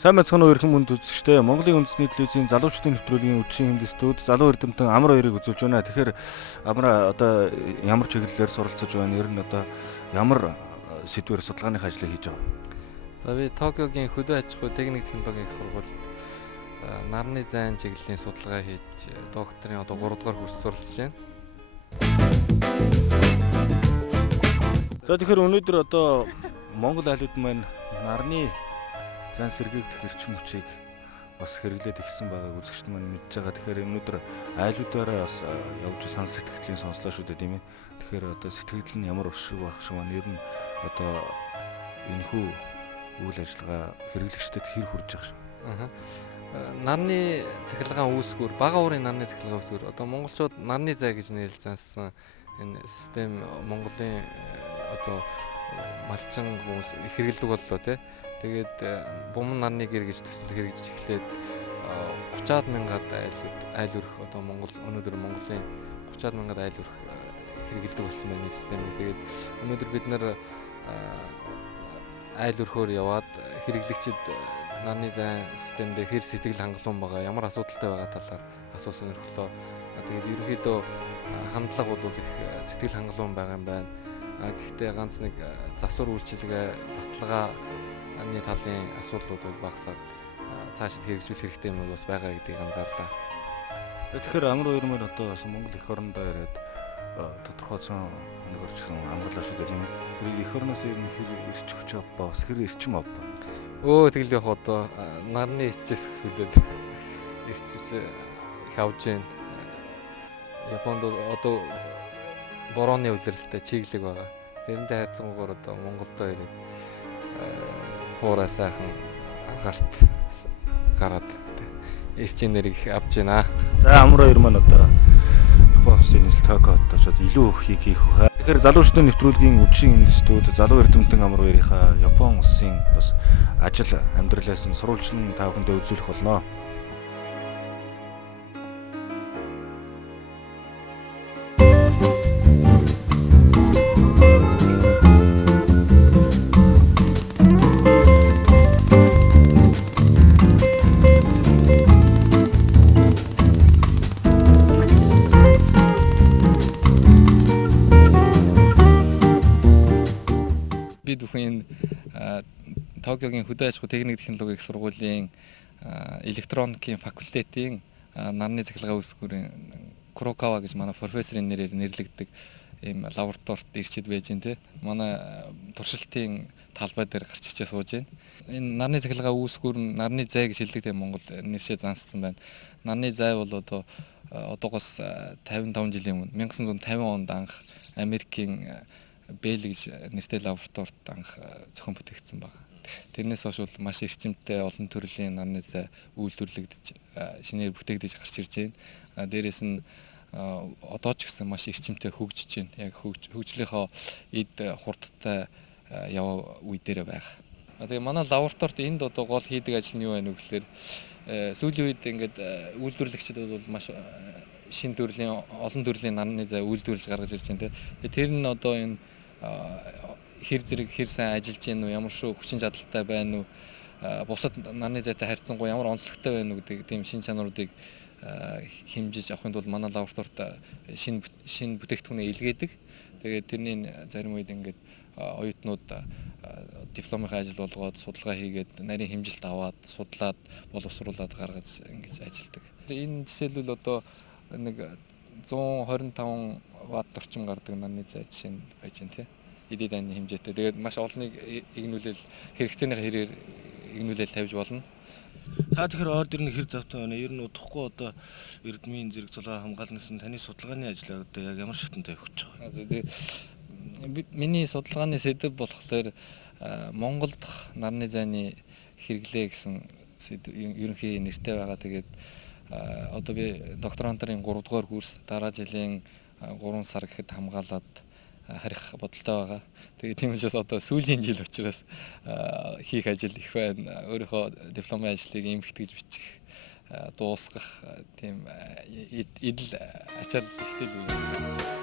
Сайн мэцхан өрхөн мөнд үзэгчтэй Монголын үндэсний телевизийн залуучдын нэвтрүүлгийн үдшийн студ залуу эрдэмтэн Амар хоёрыг үзүүлж байна. Тэгэхээр Амар одоо ямар чиглэлээр суралцж байна? Ер нь одоо ямар сэдвээр судалгааных ажлыг хийж байгаа? За би Токиогийн хөдөө аж ахуй техник технологийн их сургуульд нарны зайн чиглэлийн судалгаа хийж докторийн одоо 3 дугаар курс суралцж байна. За тэгэхээр өнөөдөр одоо Монгол айлууд маань нарны зан сэргийгдэх эрчим хүчийг бас хэрэглээд ихсэн байгааг үзэгчд маань мэдж байгаа. Тэгэхээр өнөөдөр айлуудаараа бас явж сан сэтгэлийн сонслоо шүү дээ, тийм ээ. Тэгэхээр одоо сэтгэл нь ямар уршиг байх шиг байна. Ер нь одоо энэхүү үйл ажиллагаа хэрэглэгчдэд хэр хүрж байгаа шүү. Нарны цахилгаан үүсгүүр, бага уурын нарны цахилгаан үүсгүүр одоо монголчууд нарны зай гэж нэрлэж заасан энэ систем Монголын одоо малчин хүмүүс хэрэгэлдэг боллоо тий. Тэгээд буман нарны гэр гэж төсөл хэрэгжиж эхлээд 30-аад мянгаад айл өрх одоо өнөөдөр Монголын 30-аад мянгаад айл өрх хэрэгэлдэг болсон байна системийг. Тэгээд өнөөдөр бид нэр айл өрхөөр яваад хэрэглэгчид нарны зайн системдээ хэр сэтгэл хангалуун байгаа, ямар асуудалтай байгаа талаар асуусан өрхлөө. Тэгээд ерөнхийдөө хандлага бол их сэтгэл хангалуун байгаа юм байна. Гэхдээ ганц нэг засвар үйлчилгээ, баталгааны талын асуудлууд бол багасаад цаашид хэрэгжүүлэх хэрэгтэй юм бас байгаа гэдгийг анзаарлаа. Тэгэхээр Амар хоёр мөр одоо бас Монгол эх орондоо ирээд тодорхой цаан хоног орчсон амгалаа шүү дээ. Энэ эх ороноос ер нь хэр ирч хүч авбаа, бас хэр эрчим авбаа. Тэгэл яг одоо нарны ичээс хүлээд ирч хүч их авж байна. Японд одоо борооны улиралтай чиглэг байгаа. Тэрэндээ хайрцангуугаар одоо Монголдо ирээд хуурай сайхан гарт гараад эсчнэрийг авч байна. За Амар хоёр маань одоо Японы улсын нийслэл Токиод очоод илүү их хийх вэ. Тэгэхээр залуучдын нэвтрүүлгийн үдшийн студ залуу эрдэмтэн Амар хоёрынхаа Японы улсын бас ажил амьдралаас нь сурвалжлан та бүхэндээ үзүүлэх болно. Бид бүхэн Токиогийн хөдөө аж ахуй техник технологийн их сургуулийн электроникийн факультетийн нарны цахилгаан үүсгүүрийн Курокава гэж манай профессорын нэрээр нэрлэгддэг ийм лабораторид ирчид байж байна те. Манай туршилтын талбай дээр гарч ичээ сууж байна. Энэ нарны цахилгаан үүсгүүр нь нарны зай гэж хэллэгдэх Монгол нэршээ занцсан байна. Нарны зай бол одоогоос 55 жилийн өмнө 1950 онд анх Америкийн Бэл гэж нэртэй лабораторид анх зохион бүтээгдсэн байна. Тэрнээс хойш бол маш эрчимтэй олон төрлийн нарны зай үйлдвэрлэгдэж шинээр бүтээгдэж гарч ирж байна. Дээрээс нь одоо ч гэсэн маш эрчимтэй хөгжиж байна. Яг хөгжлийнхоо эд хурдтай яваа үе дээр байх. Тэгээ манай лабораторид энд одоо гол хийдэг ажил нь юу вэ гэхээр сүүлийн үед ингээд үйлдвэрлэгчид бол маш шин төрлийн олон төрлийн нарны зай үйлдвэрлэж гаргаж ирж байна. Тэр нь одоо энэ хэр зэрэг хэр сайн ажиллаж байна уу, ямар шүү хүчин чадалтай байна уу, бусад нарны зайтай харьцангуй ямар онцлогтой байна уу гэдэг тийм шин чанаруудыг хэмжиж авахын тулд манай лабораторид шин бүтээгдэхүүнээ илгээдэг. Тэгээд тэрний зарим үед ингээд оюутнууд дипломын ажил болгоод судалгаа хийгээд нарийн хэмжилт аваад судлаад боловсруулад гаргаж ингэж ажилладаг. Энэ жишээлбэл одоо нэг 125 ватт орчим гардаг нарны зай жишээ нь байж байна тий. Эдийн дайны хэмжээтэй. Тэгээд маш олныг игнүүлэл хэрэгцээнийхээ хэрээр игнүүлэл тавьж болно. Та тэгэхээр орд ирнэ хэр завтай байна? Ер нь удахгүй одоо эрдмийн зэрэг цулгаа хамгаалнаас нь таны судалгааны ажил одоо яг ямар шатантай өгч байгаа? Миний судалгааны сэдэв болохоор Монголд нарны зайны хэрэглээ гэсэн ерөнхий нэртэй байгаа. Тэгээд одоо би докторантарын 3 дугаар курс дараа жилийн 3 сар гэхэд хамгаалаад харих бодолтой байгаа. Тэгээ тийм учраас одоо сүүлийн жил учраас хийх ажил их байна. Өөрийнхөө дипломын ажлыг эмхтгэж бичих, дуусгах тийм идэл ачаал ихтэй байна.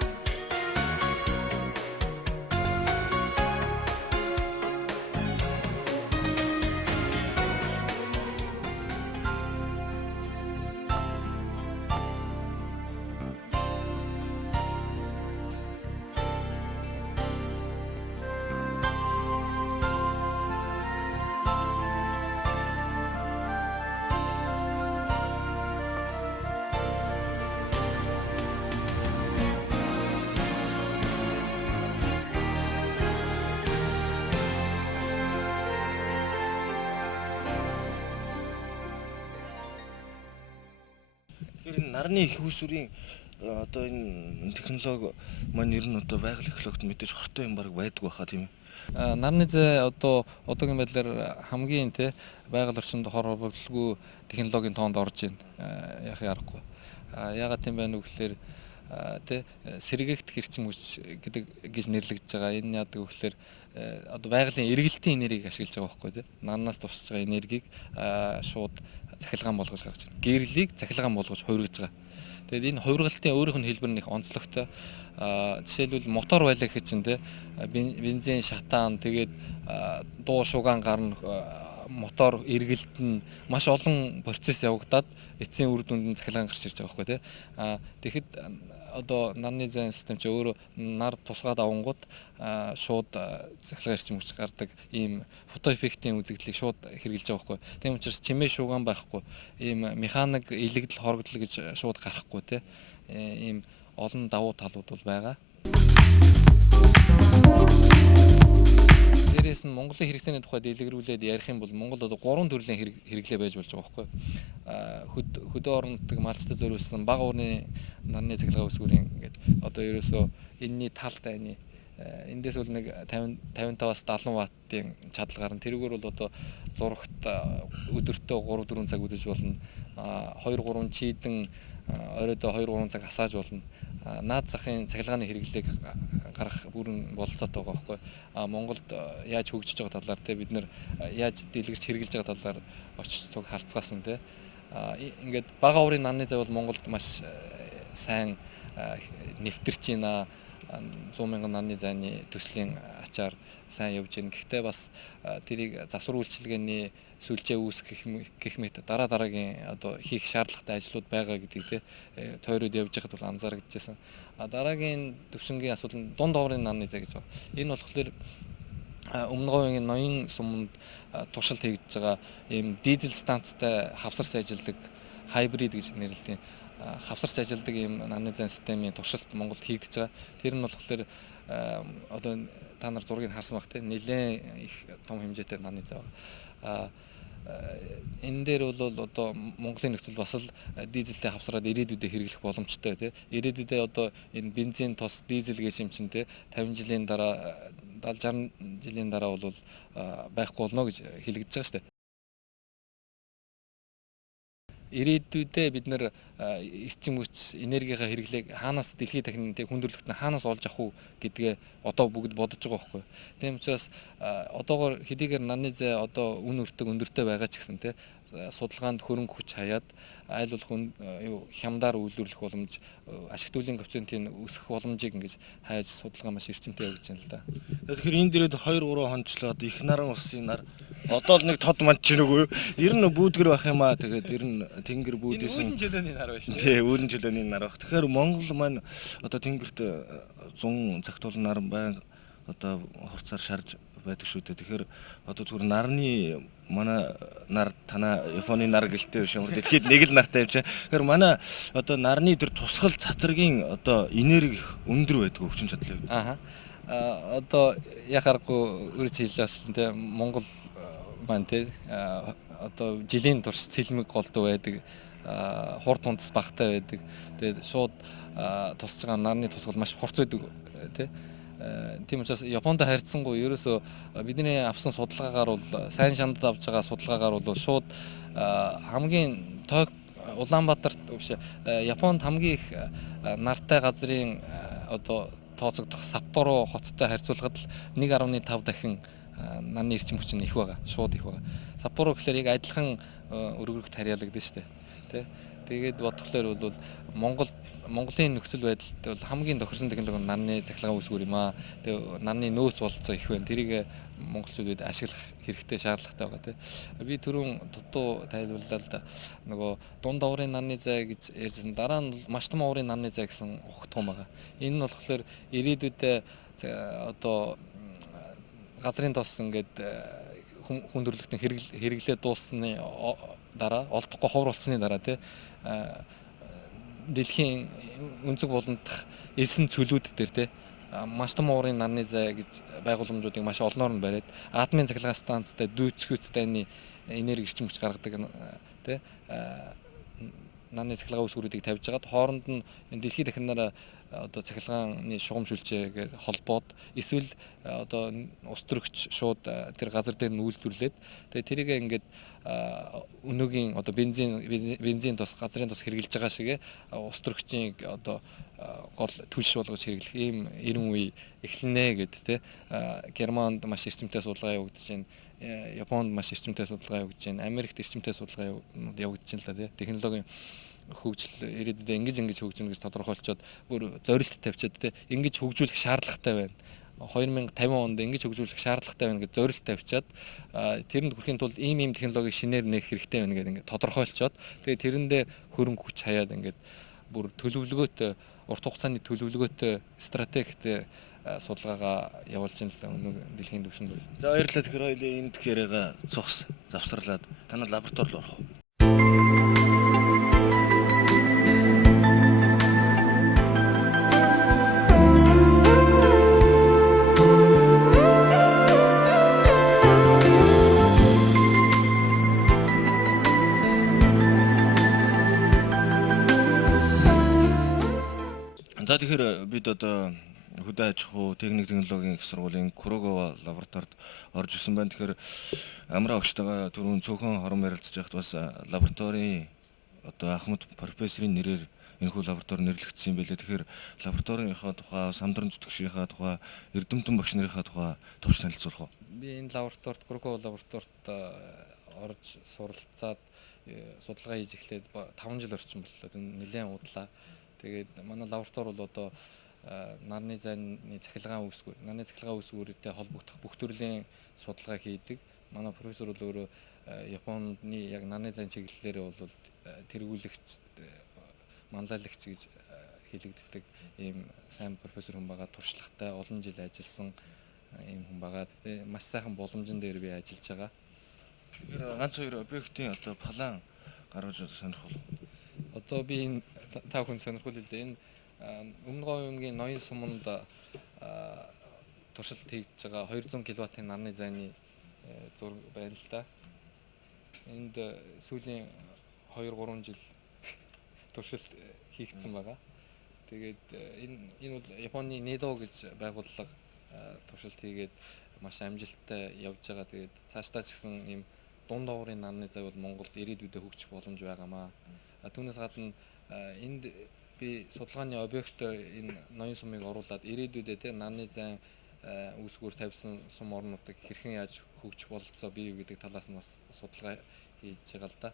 нарны их усүрийн одоо энэ технологи маань ер нь одоо байгаль экологт мэдээж хортой юм баг байдаг байхаа тийм ээ. Нарны зай одоо одоогийн байдлаар хамгийн байгаль орчинд хор хорвоглолгүй технологийн тоонд орж байна. Яхаа аргагүй. Яагаад тийм байна вэ гэхээр сэргээгт хэрчим хүч гэж нэрлэгдэж байгаа. Энэ яадаг вэ гэхээр одоо байгалийн эргэлтийн энергийг ашиглаж байгаа байхгүй тийм. Нарнаас тусч байгаа энергийг шууд цахилгаан болгож гаргаж байна. Гэрлийг цахилгаан болгож хувиргаж байгаа. Тэгээд энэ хувиргалтын өөрийнх нь хэлбэр нь их онцлогтой. Жишээлбэл мотор байлаа гэхэд чинь бензин шатаан тэгээд дуу шугаан гарна мотор эргэлтэн маш олон процесс явагдаад эцсийн үр дүнд нь цахилгаан гарч ирж байгаа байхгүй тий. Тэгэхэд одоо нарны зайн систем чи өөрөө нар тусгаад авангууд шууд цахилгаан эрчим хүч гардаг ийм фото эффектийн үзэгдлийг шууд хэрэгжилж байгаа байхгүй. Тийм учраас чимээ шугаан байхгүй ийм механик илэгдэл хорогдол гэж шууд гарахгүй тий. Ийм олон давуу талууд бол байгаа. Дээрээс нь Монголын хэрэгцээний тухай дэлгэрүүлээд ярих юм бол Монгол одоо 3 төрлийн хэрэглээ байж болж байгаа байхгүй. Хөдөө орондог малцтай зориулсан бага уурны нарны цахилгаан үсгүүрийн ингээд одоо ерөөсөө энэний талтай эндээс бол нэг 55-аас 70 ваттын чадал гарна. Тэрүүгээр бол одоо зурагт өдөртөө 3-4 цаг үдэж болно. 2-3 чийдэн оройдоо 2-3 цаг асааж болно. Наад захын цахилгааны хэрэглээг гарах бүрэн бололцоотой байгаа байхгүй. Монголд яаж хөгжиж байгаа талаар бид нэр яаж дэлгэрч хэрэгжилж байгаа талаар очиж цуг харцгаасан ингээд бага уурын нарны зай бол Монголд маш сайн нэвтэрч байна. 100 мянган нарны зайны төслийн ачаар сайн явж байна. Гэхдээ бас тэрийг засвар үйлчилгээний сүлжээ үүсгэх гэх мэт дараагийн одоо хийх шаардлагатай ажлууд байгаа гэдгийг тойроод явж байхад бол анзаарэгдэжсэн. Дараагийн төвшингийн асуудал нь дунд оврын нарны зай гэж байна. Энэ болохоор Өмнө говийн ноён суманд туршилт хийгдэж байгаа ийм дизель станцтай хавсарч ажилладаг хайбрид гэж нэрлэдэг хавсарч ажилладаг ийм нарны зайн системийн туршилт Монголд хийгдэж байгаа. Тэр нь болохоор одоо та нар зургийг харсан баг тийм нэлээд их том хэмжээтэй нарны зай байна. Энэ дээр бол одоо Монголын нөхцөл бас л дизелтэй хавсраад ирээдүйдээ хэрэглэх боломжтой тийм. Ирээдүйдээ одоо энэ бензин тос дизель гэж юм чинь тийм 50 жилийн дараа 70-60 жилийн дараа бол байхгүй болно гэж хэлэгдэж байгаа шүү дээ. Ирээдүйдээ бид нэр эрчим хүч энергийнхаа хэрэглээг хаанаас дэлхийн техникийн хүндрэлт нь хаанаас олж авах уу гэдгээ одоо бүгд бодож байгаа байхгүй. Тийм учраас одоогоор хэдийгээр нарны зай одоо үн өртөг өндөртэй байгаа ч гэсэн тийм судалгаанд хөрөнгө хүч хаяад айл болох хямдаар үйлдвэрлэх боломж ашигт үлийн коэффициентийн өсөх боломжийг ингэж хайж судалгаа маш эрчимтэй явагдаж байна л да. Тэгэхээр энэ дээрээ 2-3 хонцлоод их наран усын нар одоо л нэг тод манд чинь үгүй юу? Ер нь бүүдгэр байх юм аа. Тэгээд ер нь тэнгэр бүүдээсэн. Үүлэн чөлөөний нар байна шүү. Тий, үүлэн чөлөөний нар байх. Тэгэхээр Монгол маань одоо тэнгэрт 100 цагт бол нар байн одоо хурцаар шарж байдаг шүү дээ. Тэгэхээр одоо зүгээр нарны манай нар танаа Японы нар гэлтэй биш юм. Тэгэхэд нэг л нартай юм чинь. Тэгэхээр манай одоо нарны тэр тусгал цацрагийн одоо энерги өндөр байдаг өвчин чадлаа. Одоо яхааргүй үрж хэлж байгаа тийм Монгол маань тийм одоо жилийн турш цэлмэг голдуу байдаг, хурд тундас багтай байдаг. Тэгээд шууд тусч байгаа нарны тусгал маш хурц байдаг тийм. Тийм учраас Японд харьцсангуй ерөөсөө бидний авсан судалгаагаар бол сайн шандад авж байгаа судалгаагаар бол шууд хамгийн Улаанбаатарт биш Японд хамгийн их нартай газрын одоо тооцогдох Саппоро хоттой харьцуулахад л 1.5 дахин нарны эрчим хүч нь их байгаа. Шууд их байгаа. Саппоро гэхэлэр яг адилхан өргөрөгт харьяалагдсан шүү дээ. Тэгээд бодглохлоор бол Монголын нөхцөл байдалд бол хамгийн тохирсон технологи нарны цахилгаан үүсгүүр юм аа. Тэгээ нарны нөөц бололцоо их байна. Тэрийг монголчуудад ашиглах хэрэгтэй шаардлагатай байгаа тийм. Би түрүүн дутуу тайлбарлалаа нөгөө дунд оврын нарны зай гэж ярьсан. Дараа нь маш том оврын нарны зай гэсэн ухтгам байгаа. Энэ нь болохоор ирээдүйдээ одоо газрын тос ингээд хүндрэлтэн хэрэглээ дууссаны дараа олдохгүй ховор болцсны дараа тийм дэлхийн өнцөг буландах элсэн цөлүүд дээр тийм маш том уурын нарны зай гэж байгууламжуудыг маш олноор нь бариад атомын цахилгаан станцтай дүүцхүүцтэй энерги эрчим хүч гаргадаг тийм нарны цахилгаан үүсгүүрүүдийг тавьж байгаад хооронд нь дэлхийн дахинаараа одоо цахилгааны шугам шүлжээгээр холбоод эсвэл одоо ус төрөгч шууд тэр газар дээр нь үйлдвэрлээд тэгээ тэрийг ингээд өнөөгийн одоо бензин тус газрын тус хэрэгжилж байгаа шиг ус төрөгчийн одоо гол түлш болгож хэрэглэх ийм 90 үе эхэлнэ гэд тэ Германд маш эрчимтэй судалгаа явагдаж байна. Японд маш эрчимтэй судалгаа явагдаж байна. Америкт эрчимтэй судалгаа явагдаж байна л да. Технологийн хөгжил ирээдүйдээ ингэж хөгжинө гэж тодорхойлцоод бүр зорилт тавьчаад те ингэж хөгжүүлэх шаардлагатай байна. 2050 онд ингэж хөгжүүлэх шаардлагатай байна гэж зорилт тавьчаад тэрэнд хүрэхийн тулд ийм технологиг шинээр нээх хэрэгтэй байна гэдэг ингээд тодорхойлцоод тэгээ тэрэндээ хөрөнгө хүч хаяад ингээд бүр төлөвлөгөөтэй урт хугацааны төлөвлөгөөтэй стратегтэй судалгаагаа явуулж байна л өнөө дэлхийн түвшинд бол. За баярлалаа. Тэгэхээр хоёулаа энэ дэх яриагаа цогс завсарлаад танай лаборатори руу орох уу? За тэгэхээр бид одоо хөдөө аж ахуй техник технологийн их сургуулийн Курогава лабораторид орж ирсэн байна. Тэгэхээр Амраа огчтойгоо түрүүн цөөхөн хором ярилцаж байхад бас лабораторийн одоо Ахмад профессорын нэрээр энэхүү лаборатори нэрлэгдсэн юм байлээ. Тэгэхээр лабораторийнхаа тухай, самдран зүтгэгчийнхаа тухай, Эрдэмтэн багш нарын тухай товч танилцуулах уу? Би энэ лабораторид Курогава лабораторид орж суралцаад судалгаа хийж эхлээд 5 жил орчим боллоо. Нэлээд удлаа. Тэгээд манай лаборатори бол одоо нарны зайны цахилгаан үүсгүүртэй холбогдох бүх төрлийн судалгаа хийдэг. Манай профессор бол өөрөө Японы яг нарны зайн чиглэлээр бол тэргүүлэгч, манлайлагч гэж хэлэгддэг ийм сайн профессор хүн байгаа. Туршлагатай олон жил ажилласан ийм хүн байгаа. Маш сайхан боломжн дээр би ажиллаж байгаа. Тэгэхээр ганц хоёр объектын одоо план гаргаж сонирхол. Одоо би энэ та хүн сонирхол хэлээ. Энэ өмнө говийн ноён суманд туршилт хийж байгаа 200 кВт-ийн нарны зайны зураг байна л да. Энд сүүлийн 2-3 жил туршилт хийгдсэн байгаа. Тэгээд энэ бол Японы Недо гэж байгууллага туршилт хийгээд маш амжилттай явж байгаа. Тэгээд цаашдаа ч гэсэн ийм дунд доогуурын нарны зай бол Монголд ирээдүйдээ хөгжих боломж байгаамаа. Түүнээс гадна энд би судалгааны объект энэ ноён сумыг оруулаад ирээдүйдээ тэ нарны зайн үүсгүүр тавьсан сум орнуудыг хэрхэн яаж хөгжих бололцоо бий гэдэг талаас нь бас судалгаа хийж байгаа л да.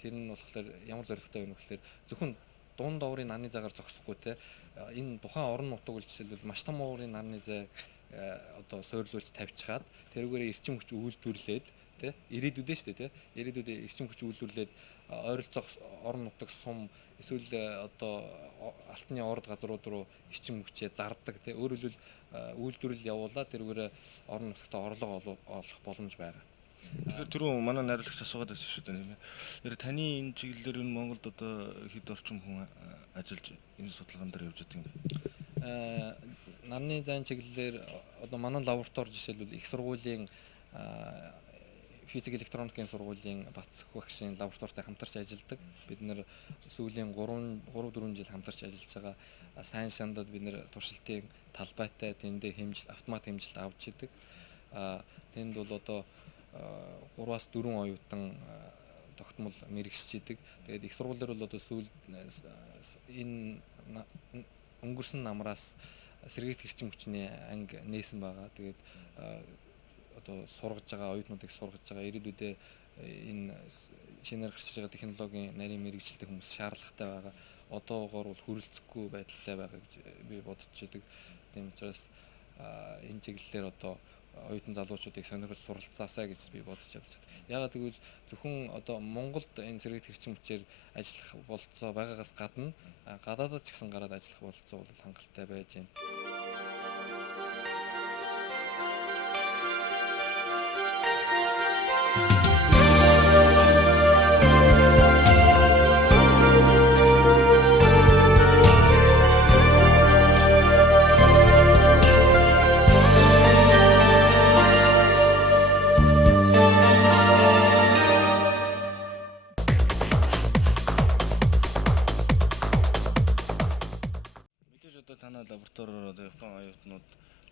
Тэр нь болохоор ямар зорилготой вэ гэхээр зөвхөн дунд доогуурын нарны зайгаар зогсохгүй те энэ тухайн орон нутаг үл жишээлбэл маш том уурын нарны зай одоо суйрлуулж тавьчихад тэрүүгээр эрчим хүч үйлдвэрлээд те ирээдүйдээ шүү дээ те ирээдүйдээ эрчим хүч үйлдвэрлээд ойролцоох орон нутаг сум эсвэл одоо алтны орд газрууд руу эрчим хүчээ зардаг те өөрөөр хэлбэл үйлдвэрлэл явуулаад тэрүүгээр орон нутагт орлого олох боломж байгаа. Тэгэхээр түрүү манай найруулагч асуугаад байсан шүү дээ. Яг таны энэ чиглэлээр энэ Монголд одоо хэд орчим хүн ажиллаж энэ судалгаан дээр явж байгаа юм бэ? Нарны зайн чиглэлээр одоо манай лаборатори жишээлбэл их сургуулийн физик электроникийн сургуулийн Бацх багшийн лабораторитой хамтарч ажилладаг. Бид нэр сүүлийн 3-4 жил хамтарч ажиллаж байгаа. Сайн шандад бид нэр туршилтын талбайтай тэндээ автомат хэмжилт авч идэг. Тэнд бол одоо 3-аас 4 оюутан тогтмол мэрэгсэж идэг. Тэгээд их сургуулиуд бол одоо сүүл энэ өнгөрсөн намраас сэргийгдэх эрчим хүчний анги нээсэн байгаа. Тэгээд одоо сургаж байгаа оюутнуудыг сургаж байгаа ирээдүйдээ энэ шинээр гарч байгаа технологийн нарийн мэрэгчлэлтэй хүмүүс шаардлагатай байгаа. Одоогоор бол хүрэлцэхгүй байдалтай байгаа гэж би бодож идэг. Тийм учраас энэ чиглэлээр одоо оюутан залуучуудыг сонирхож суралцаасаа гэж би бодож явж байна. Яагаад гэвэл зөвхөн одоо Монголд энэ сэргийгдэх эрчим хүчээр ажиллах бололцоо байгаагаас гадна гадаадд ч гэсэн гараад ажиллах бололцоо бол хангалттай байж байна.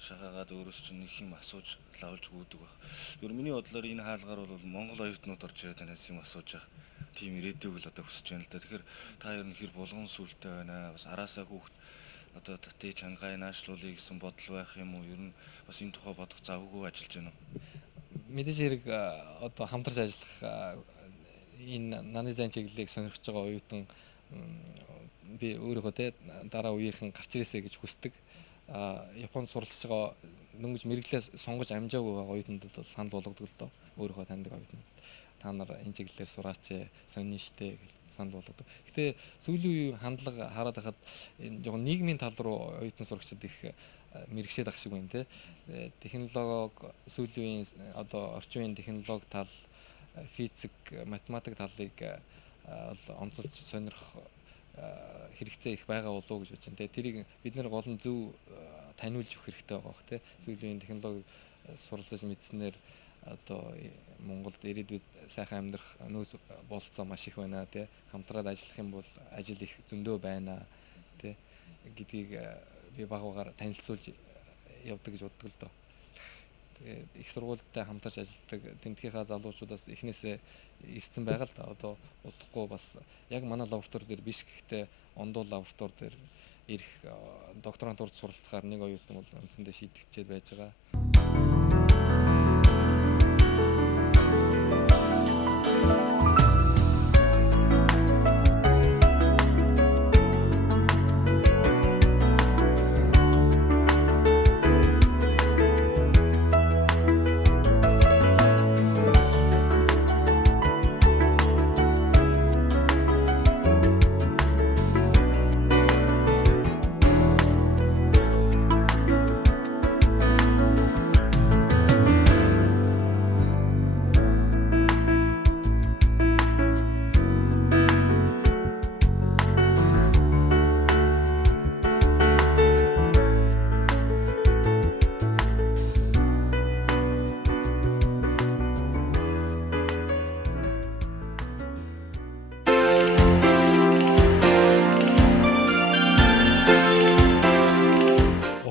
шагаагаад өөрөөс чинь их юм асууж лавлж өгдөг баг. Ер нь миний бодлоор энэ хаалгаар бол Монгол оюутнууд орж ирээд танаас юм асууж явах тийм ирээдүйг л одоо хүсэж байна л да. Тэгэхээр та ер нь хэр булган сүлтэй байна. Бас араасаа хүүхд одоо татэ чангай наашлуулъя гэсэн бодол байх юм уу? Ер нь бас энэ тухай бодох завгүй ажиллаж байна уу? Мэдээж хэрэг одоо хамтарч ажиллах энэ наны зайн чиглэлийг сонирхож байгаа оюутан би өөрийнхөө те дараа үеийнхэн гарч ирээсэй гэж хүсдэг. Японд суралцж байгаа дөнгөж мэрэгчлээ сонгож амжаагүй байгаа оюутнуудад санал болгодог л доо. Өөрийнхөө таньдаг оюутнууд. Та нар энэ чиглэлээр сураач сонин штэ гэж санал болгодог. Гэтэ сүүлийн үеийн хандлага хараад байхад энэ жоо нийгмийн тал руу оюутан сурагчид их мэрэгшээд ах шиг байна те. Технологи сүүлийн үеийн одоо орчин үеийн технологи тал, физик, математик талыг онцолж сонирх хэрэгцээ их байгаа болов уу гэж бодсон. Тэгээ тэрийг бид нэр гол нь зөв таниулж өгөх хэрэгтэй байгаа бох те. Сүүлийн технологи суралцаж мэдснээр одоо Монголд ирээдүйд сайхан амьдрах нөөц болцоо маш их байна те. Хамтраад ажиллах юм бол ажил их зөндөө байна те гэдгийг би багаагаар танилцуулж явдаг гэж боддог л доо. Тэгээ их сургуультай хамтарч ажилладаг тэмдгийнхаа залуучуудаас эхнээсээ ирсэн байгаа л да. Одоо удахгүй бас яг манай лаборатори дээр биш гэхдээ ондоо лаборатори дээр ирэх докторантурд суралцахаар нэг оюутан бол үндсэндээ шийдэгчээд байж байгаа.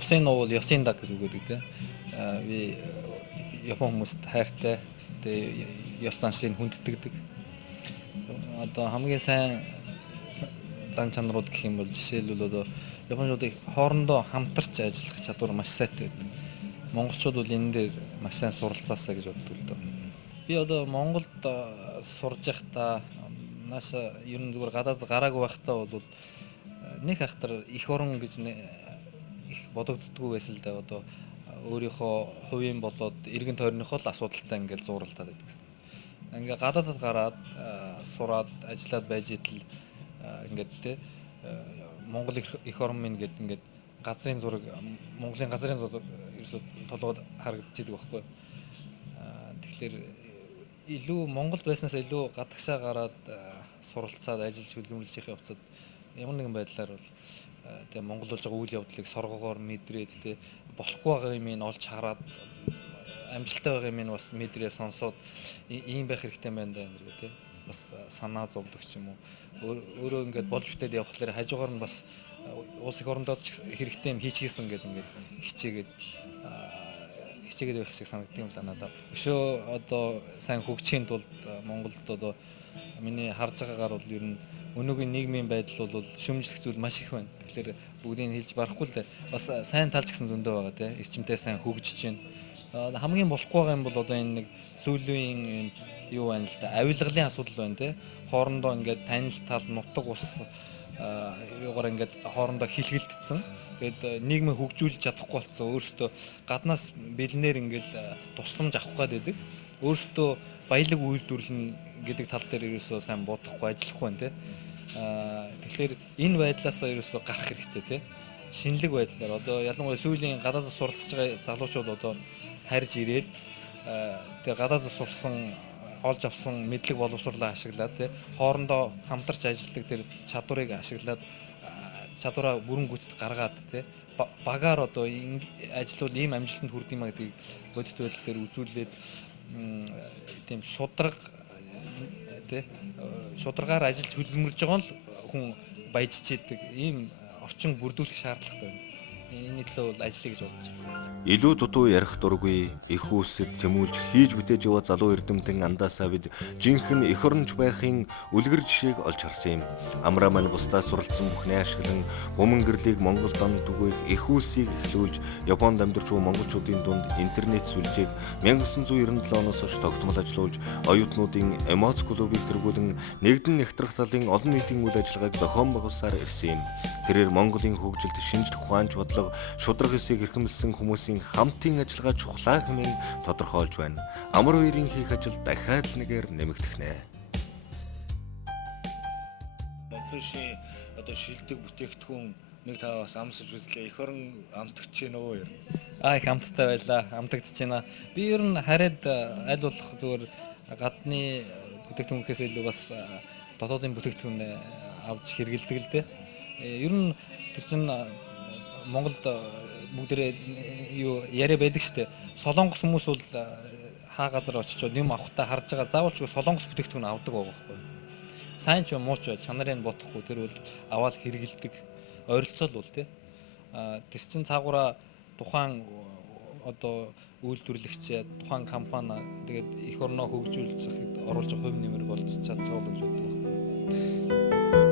Усын нуул ёсын даг гэж үгдэг те. Би Япон хүмүүст хайртай. Тэгээ ёс заншлыг хүндэтгдэг. Одоо хамгийн сайн зан чанарууд гэх юм бол жишээлбэл одоо Япончуудыг хоорондоо хамтарч ажиллах чадвар маш сайтай байдаг. Монголчууд бол энэ дээр маш сайн суралцаасаа гэж боддог л доо. Би одоо Монголд сурж байхдаа нааша ер нь зүгээр гадаад гараагүй байхдаа бол нэг хахтар их орон гэж их бодогддгүй байсан л да. Одоо өөрийнхөө хувийн болоод эргэн тойрныхоо л асуудалтай ингээд зууралдаад байдаг. Ингээ гадаадд гараад сураад ажиллаад байж идэл ингээд те Монгол их орон минь гэдэг ингээд газрын зураг Монголын газрын зураг ерөөсө толгойд харагдаж идэг байхгүй. Тэгэхээр илүү Монголд байснаас илүү гадагшаа гараад суралцаад ажиллаж хөдөлмөрлөхийн явцад ямар нэгэн байдлаар бол тэгээ Монгол болж байгаа үйл явдлыг соргоогоор мэдрээд тэгээ болохгүй байгаа юм олж хараад амжилттай байгаа юм бас мэдрээ сонсоод ийм байх хэрэгтэй байна даа гэх тэ бас санаа зовдөг ч юм уу өөрөө ингээд болж бүтээд явхлаар хажуугаар нь бас улс их орондоо хэрэгтэй юм хийчихсэн гэдэг ингээд хичээгээд байх шиг санагддаг юм да надад. Өшөө одоо сайн хөгжихийн тулд Монголд одоо миний харж байгаагаар бол ер нь өнөөгийн нийгмийн байдал бол шөмжлөх зүйл маш их байна. Тэгэхээр бүгдийг хэлж барахгүй л дээ. Бас сайн талч гэсэн зөндөө байгаа те. Эрчимтэй сайн хөгжиж байна. Хамгийн болохгүй байгаа юм бол одоо энэ нэг сүүлийн юу байна л да. Авилгалын асуудал байна те. Хоорондоо ингээд танил тал нутаг ус юугаар ингээд хоорондоо хилгэлтдсэн. Тэгээд нийгмээ хөгжүүлж чадахгүй болсон. Өөрөөсөө гаднаас бэлнээр ингээд тусламж авах гээд байдаг. Өөрөөсөө баялаг үйлдвэрлэн гэдэг тал дээр ерөөсөө сайн бодохгүй ажиллахгүй байна те. Тэгэхээр энэ байдлаасаа ерөөсөө гарах хэрэгтэй те. Шинэлэг байдлаар одоо ялангуяа сүүлийн гадаадд суралцж байгаа залуучууд одоо харж ирээд тэгээ гадаадд сурсан олж авсан мэдлэг боловсруулалтаа ашиглаад те хоорондоо хамтарч ажилладаг тэр чадварыг ашиглаад чадвараа бүрэн гүйцэд гаргаад те багаар одоо ажлууд ийм амжилтанд хүрдэг юм а гэдгийг бодит байдал дээр үзүүлээд тийм шудраг те шударгаар ажиллаж хөдөлмөрж байгаа л хүн баяжж идэг ийм орчин бүрдүүлэх шаардлагатай байна. энэ төлөө бол ажиллая гэж бодож байна. Илүү дутуу ярих дургүй их үүсэд тэмүүлж хийж бүтээж яваа залуу эрдэмтэн андаасаа бид жинхэнэ эх оронч байхын үлгэр жишээг олж харсан юм. Амраа маань бусдаас суралцсан бүхнээ ашиглан буман гэрлийг Монголд амтгүйх их үүсийг эхлүүлж Японд амьдарч буй монголчуудын дунд интернет сүлжээг 1997 оноос хойш тогтмол ажиллуулж оюутнуудын эмоц клубыг тэргүүлэн нэгдэн нэгтрах талын олон нийтийн үйл ажиллагааг зохион байгуулсаар ирсэн юм. Тэрээр Монголын хөгжилд шинжлэх ухаанч бодлого, шудраг эсийг эрхэмлсэн хүмүүсийн хамтын ажиллагаа чухлаа хэмээн тодорхойлж байна. Амар хоёрын хийх ажил дахиад л нэгээр нэмэгдэх нэ. Монголын одоо шилдэг бүтээгдэхүүн нэг та бас амсаж үзлээ. Эх орон амтгч чинь өө ер. Их амттай байлаа. Амтагдж байна. Би ер нь хараад аль болох зүгээр гадны бүтээгдэхүүн гэхээс илүү бас дотоодын бүтээгдэхүүн авч хэрэгэлдэг л дээ. Ер нь тэр чинь Монголд бүгдээрээ юу яриа байдаг штэ. Солонгос хүмүүс бол хаа газар очичоод юм авахтаа харж байгаа заавал ч солонгос бүтээгдэхүүн авдаг байгаа байхгүй. Сайн ч муу ч чанарыг бодохгүй тэр бол аваад хэрэгэлдэг. Ойролцоол бол тий. Тэр чин цаагаараа тухайн одоо үйлдвэрлэгч тухайн компани тэгээд эх орноо хөгжүүлэхэд оруулж байгаа хувь нэмэр болж чадцгаа гэж боддог байхгүй.